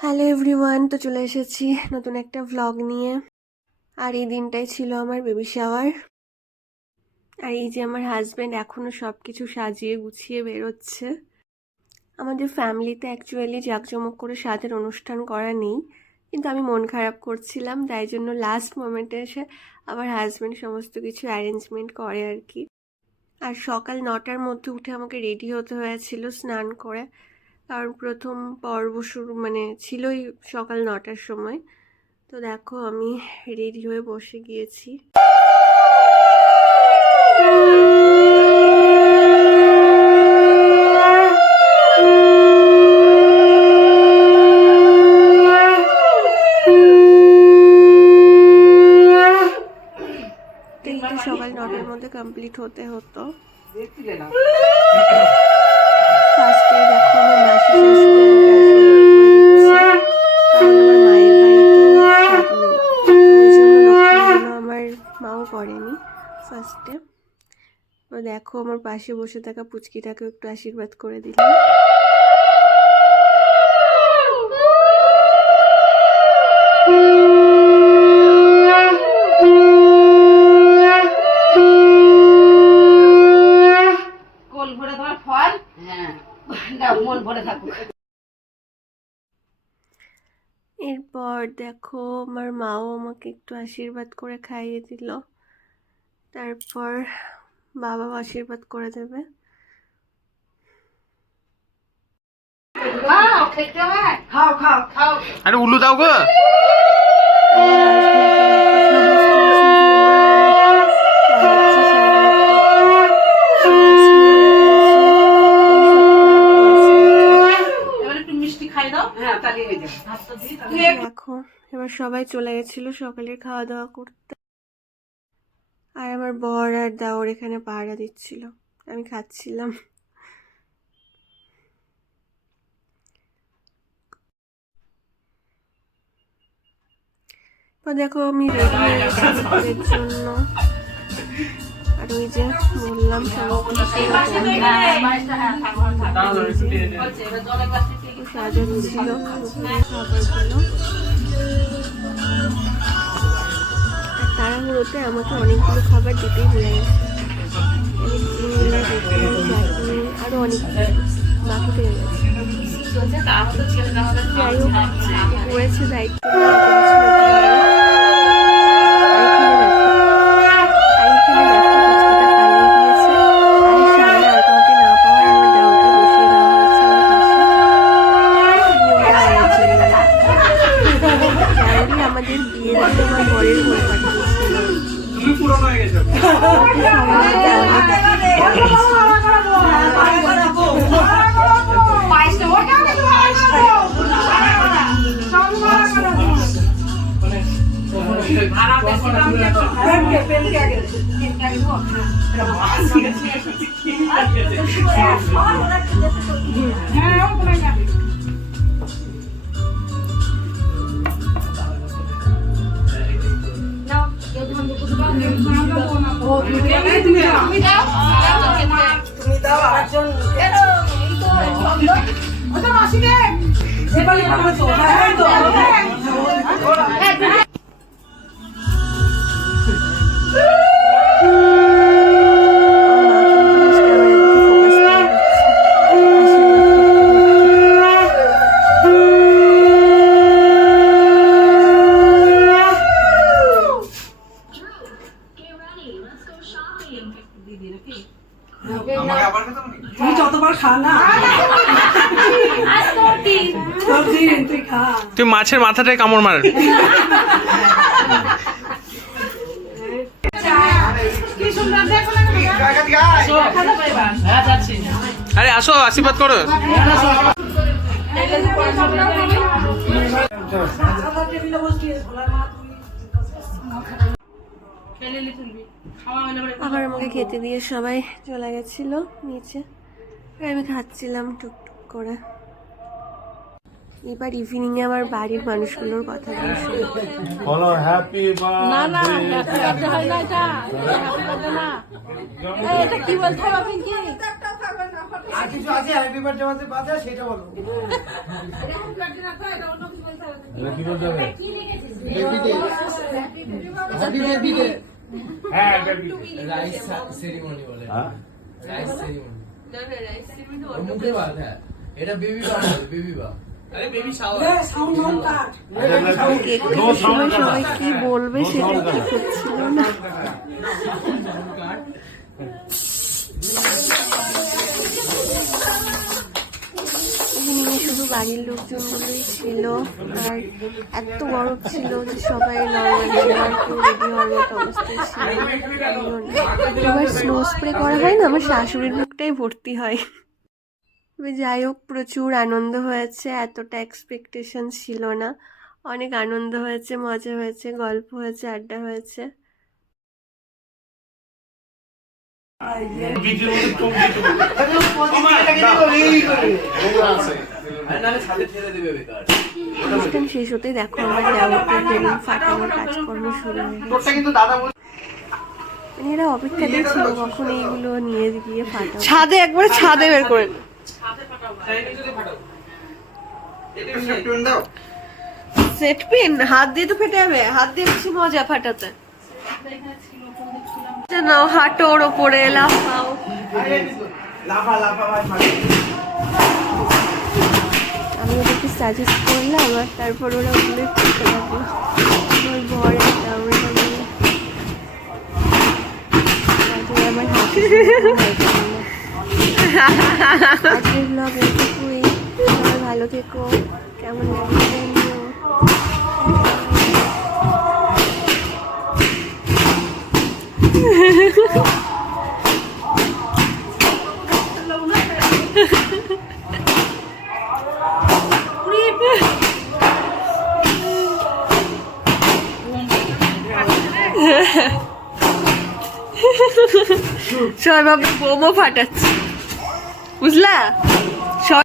Hello everyone, তো চলে এসেছি নতুন একটা ভ্লগ নিয়ে। আর এই দিনটাই ছিল আমার বেবি শাওয়ার। আর এই যে আমার হাজব্যান্ড এখনও সব কিছু সাজিয়ে গুছিয়ে বেরোচ্ছে। আমাদের ফ্যামিলিতে অ্যাকচুয়ালি জাঁকজমক করে সাধের অনুষ্ঠান করা নেই, কিন্তু আমি মন খারাপ করছিলাম, তাই জন্য লাস্ট মোমেন্টে এসে আমার হাজব্যান্ড সমস্ত কিছু অ্যারেঞ্জমেন্ট করে আর কি। আর সকাল 9টার মধ্যে উঠে আমাকে রেডি হতে হয়েছিল স্নান করে, কারণ প্রথম পর্ব শুরু ছিলই সকাল 9টার সময়। তো দেখো আমি রেডি হয়ে বসে গিয়েছি। সকাল 9টার মধ্যে কমপ্লিট হতে হতো। ফার্স্টে দেখো আমার মাসি শাশুড়ি আমাকে মাও করেনি ফার্স্টে। তো দেখো আমার পাশে বসে থাকা পুচকিটাকে একটু আশীর্বাদ করে দিলাম। এরপর দেখো আমার মাও আমাকে একটু আশীর্বাদ করে খাইয়ে দিল, তারপর বাবাও আশীর্বাদ করে দেবে। আরে উল্লু দাও গো। দেখো এবার সবাই চলে গেছিল সকালের খাওয়া দাওয়া করতে, আর আমার বর আর দাওর এখানে পাহারা দিচ্ছিল, আমি খাচ্ছিলাম। দেখো আমি রেডি হয়ে গেছি দুপুরের জন্য। আর ওই যে বললাম সাজানো ছিল, খাবারগুলো। আর তাড়াহুড়োতে আমাকে অনেকগুলো খাবার দিতেই ভুলে গেছে। চাটনি আরো অনেক বাকি পেয়ে গেছে। যাই হোক, পড়েছে দায়িত্ব। আমাদের বিয়ের আমার বরের হয়ে তুই মাছের মাথাটায় কামড় মার। আরে আসো আশীর্বাদ করো। আবার আমাকে খেতে দিয়ে সবাই চলে গেছিল নিচে, আর আমি খাচ্ছিলাম টুকটুক করে। এবার ইভিনিং এ আমার বাড়ির মানুষগুলোর কথা বলো হ্যাপি না না হ্যাপি বার্থডে হয় না, এটা হ্যাপি বার্থডে না, এটা কি বলতে হবে আপনি কি আর কিছু আছে হ্যাপি বার্থডে মাঝে বাজে সেটা বলো। কি বলতে হবে? হ্যাপি বেবি হ্যাঁ বেবি রাইস সেরিমনি বলে, হ্যাঁ রাইস সেরিমনি। মুখে ভাত, হ্যাঁ এটা বেবি বা, বেবি বা। আরে বেবি শাওয়ার। কেক কাটার সময় সবাই কি বলবে সেটা ঠিক হচ্ছিল না। এখানে শুধু বাড়ির লোকজনগুলোই ছিল, আর এত গরম ছিল যে সবাই নর্মালি আর কেউ রেডি হওয়ার মতো অবস্থায় ছিল না। এবার স্নো স্প্রে করা হয় না, আমার শাশুড়ির মুখটাই ভর্তি হয়। তবে যাই হোক, প্রচুর আনন্দ হয়েছে, এতটা এক্সপেকটেশন ছিল না। অনেক আনন্দ হয়েছে, মজা হয়েছে, গল্প হয়েছে, আড্ডা হয়েছে। বিটির মধ্যে চোখ দিতে আর নালে ছাদে ঠেলে দেবে বেকার। অনুষ্ঠান শেষ হতে দেখো আমার দেওয়ারকে বেলুন ফাটানোর কাজকর্ম শুরু হয়ে গেছে। মানে এরা অপেক্ষাতেই ছিল কখন এইগুলো নিয়ে গিয়ে ফাটাবো। ছাদে একবার ছাদে বের করে সেট পিন হাত দিয়ে তো ফেটে যাবে, হাত দিয়ে বেশি মজা ফাটাতে। নাও হাঁটো ওর ওপরে, লাফাও। লাফা লাফা ভাই। আমি ওদেরকে সাজেস্ট করলাম, আর তারপর ওরা ওগুলোই করতে লাগলো। ওর বর একটা ওর মানে আমার আজকের ব্লগ এইটুকুই। সবাই ভালো থেকো, কেমন লাগছে জানিও। সবাই ভাবে বোমও ফাটাচ্ছে, বুঝলা?